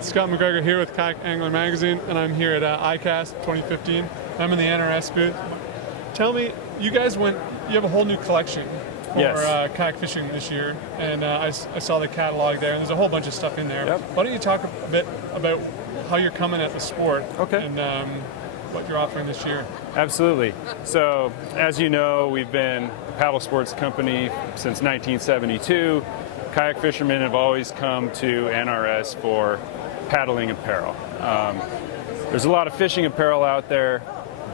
Scott McGregor here with Kayak Angler Magazine, and I'm here at ICAST 2015. I'm in the NRS booth. Tell me, you have a whole new collection for kayak fishing this year, and I saw the catalog there, and there's a whole bunch of stuff in there. Yep. Why don't you talk a bit about how you're coming at the sport and what you're offering this year? Absolutely. So, as you know, we've been a paddle sports company since 1972. Kayak fishermen have always come to NRS for paddling apparel. There's a lot of fishing apparel out there,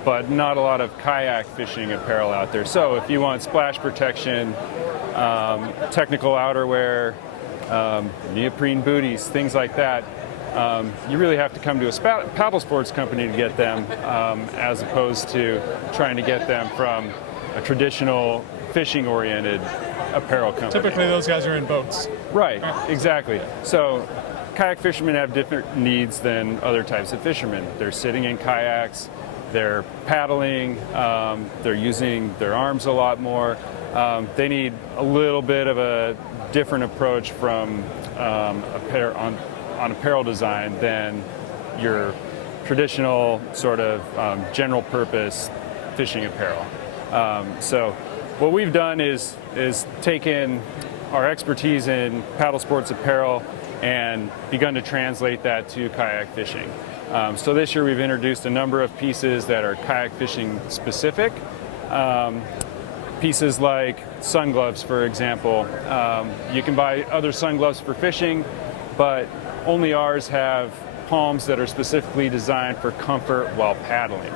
but not a lot of kayak fishing apparel out there. So if you want splash protection, technical outerwear, neoprene booties, things like that, you really have to come to a paddle sports company to get them, as opposed to trying to get them from a traditional fishing-oriented apparel company. Typically those guys are in boats. Right, exactly. So kayak fishermen have different needs than other types of fishermen. They're sitting in kayaks, they're paddling, they're using their arms a lot more. They need a little bit of a different approach from on apparel design than your traditional sort of general purpose fishing apparel. So what we've done is taken our expertise in paddle sports apparel and begun to translate that to kayak fishing. So this year we've introduced a number of pieces that are kayak fishing specific. Pieces like sun gloves, for example. You can buy other sun gloves for fishing, but only ours have palms that are specifically designed for comfort while paddling.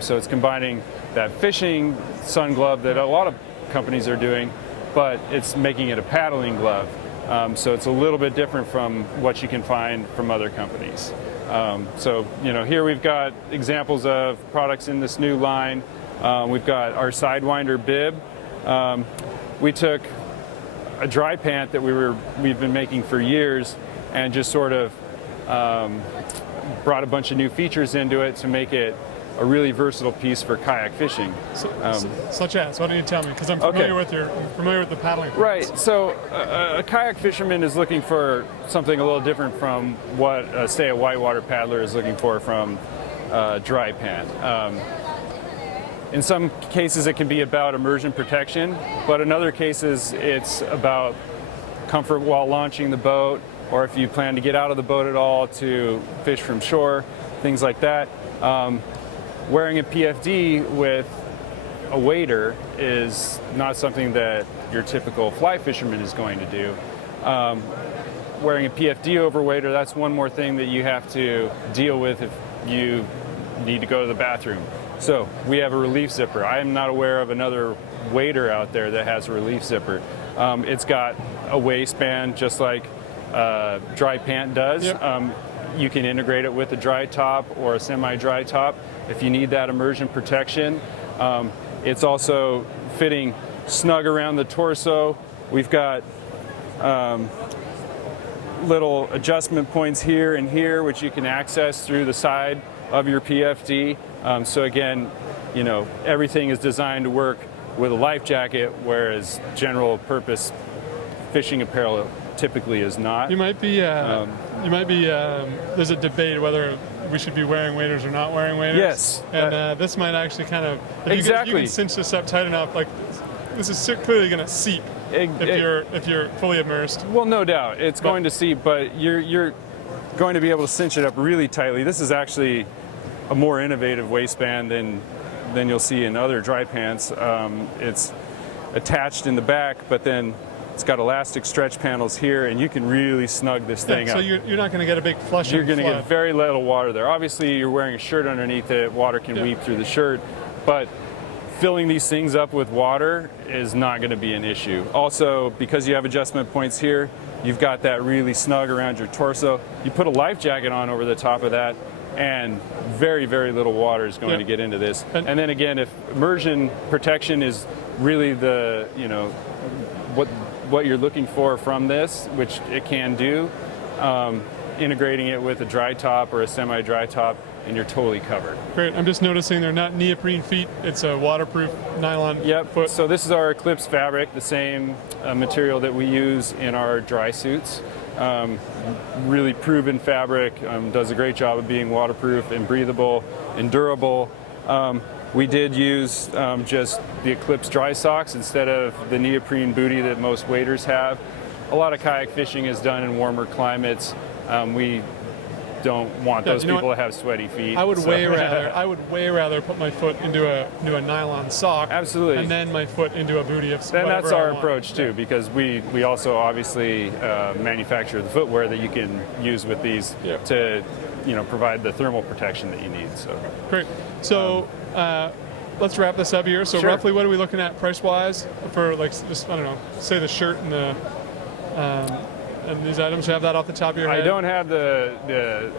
So it's combining that fishing sun glove that a lot of companies are doing, but it's making it a paddling glove. So it's a little bit different from what you can find from other companies. So, here we've got examples of products in this new line. We've got our Sidewinder Bib. We took a dry pant that we've been making for years and just sort of brought a bunch of new features into it to make it a really versatile piece for kayak fishing. Such as? Why don't you tell me? Because I'm familiar with the paddling. Right. So a kayak fisherman is looking for something a little different from what, say, a whitewater paddler is looking for from a dry pant. In some cases, it can be about immersion protection, but in other cases, it's about comfort while launching the boat, or if you plan to get out of the boat at all to fish from shore, things like that. Wearing a PFD with a waders is not something that your typical fly fisherman is going to do. Wearing a PFD over waders, that's one more thing that you have to deal with if you need to go to the bathroom. So we have a relief zipper. I am not aware of another waders out there that has a relief zipper. It's got a waistband just like dry pant does. Yep. You can integrate it with a dry top or a semi-dry top if you need that immersion protection. It's also fitting snug around the torso. We've got little adjustment points here and here, which you can access through the side of your PFD. So again, everything is designed to work with a life jacket, whereas general purpose fishing apparel typically is not. There's a debate whether we should be wearing waders or not wearing waders. Yes. And this might actually kind of, if you can cinch this up tight enough, like this is clearly going to seep if you're fully immersed. Well, no doubt. It's going to seep, but you're going to be able to cinch it up really tightly. This is actually a more innovative waistband than you'll see in other dry pants. It's attached in the back, but then it's got elastic stretch panels here, and you can really snug this thing up. So you're not going to get a big flush. You're going to get very little water there. Obviously, you're wearing a shirt underneath it. Water can weep through the shirt, but filling these things up with water is not going to be an issue. Also, because you have adjustment points here, you've got that really snug around your torso. You put a life jacket on over the top of that, and very, very little water is going to get into this. And then again, if immersion protection is really the, what you're looking for from this, which it can do, integrating it with a dry top or a semi-dry top, and you're totally covered. Great. I'm just noticing they're not neoprene feet. It's a waterproof nylon foot. So this is our Eclipse fabric, the same material that we use in our dry suits. Really proven fabric, does a great job of being waterproof and breathable and durable. We did use just the Eclipse dry socks instead of the neoprene booty that most waders have. A lot of kayak fishing is done in warmer climates. We don't want those people to have sweaty feet. I would way rather put my foot into a nylon sock. Absolutely. And then my foot into a booty of Then whatever that's our I want. approach too, because we also obviously manufacture the footwear that you can use with these to provide the thermal protection that you need. So great. So let's wrap this up here. So Sure. roughly, what are we looking at price wise for, like, just, I don't know, say the shirt and the and these items? You have that off the top of your head? I don't have the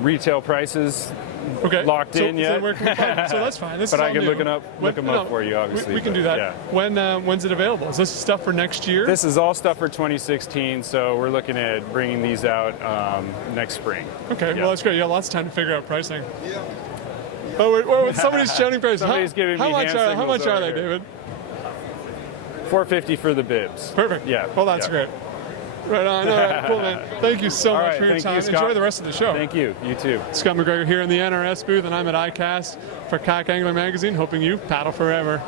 retail prices locked in yet. So that's fine. This but is I all can new. look them up for you, obviously. We can do that. Yeah. When's it available? Is this stuff for next year? This is all stuff for 2016, so we're looking at bringing these out next spring. Okay, Yeah. well, that's great. You got lots of time to figure out pricing. Yeah. Oh, somebody's shouting prices. Somebody's giving me hand signals how much are over they, here. David? $450 for the bibs. Perfect. Yeah. Well, that's great. Right on. All right, cool, man. Thank you so much for your time. Enjoy the rest of the show. Thank you. You too. Scott McGregor here in the NRS booth, and I'm at ICAST for Kayak Angler Magazine, hoping you paddle forever.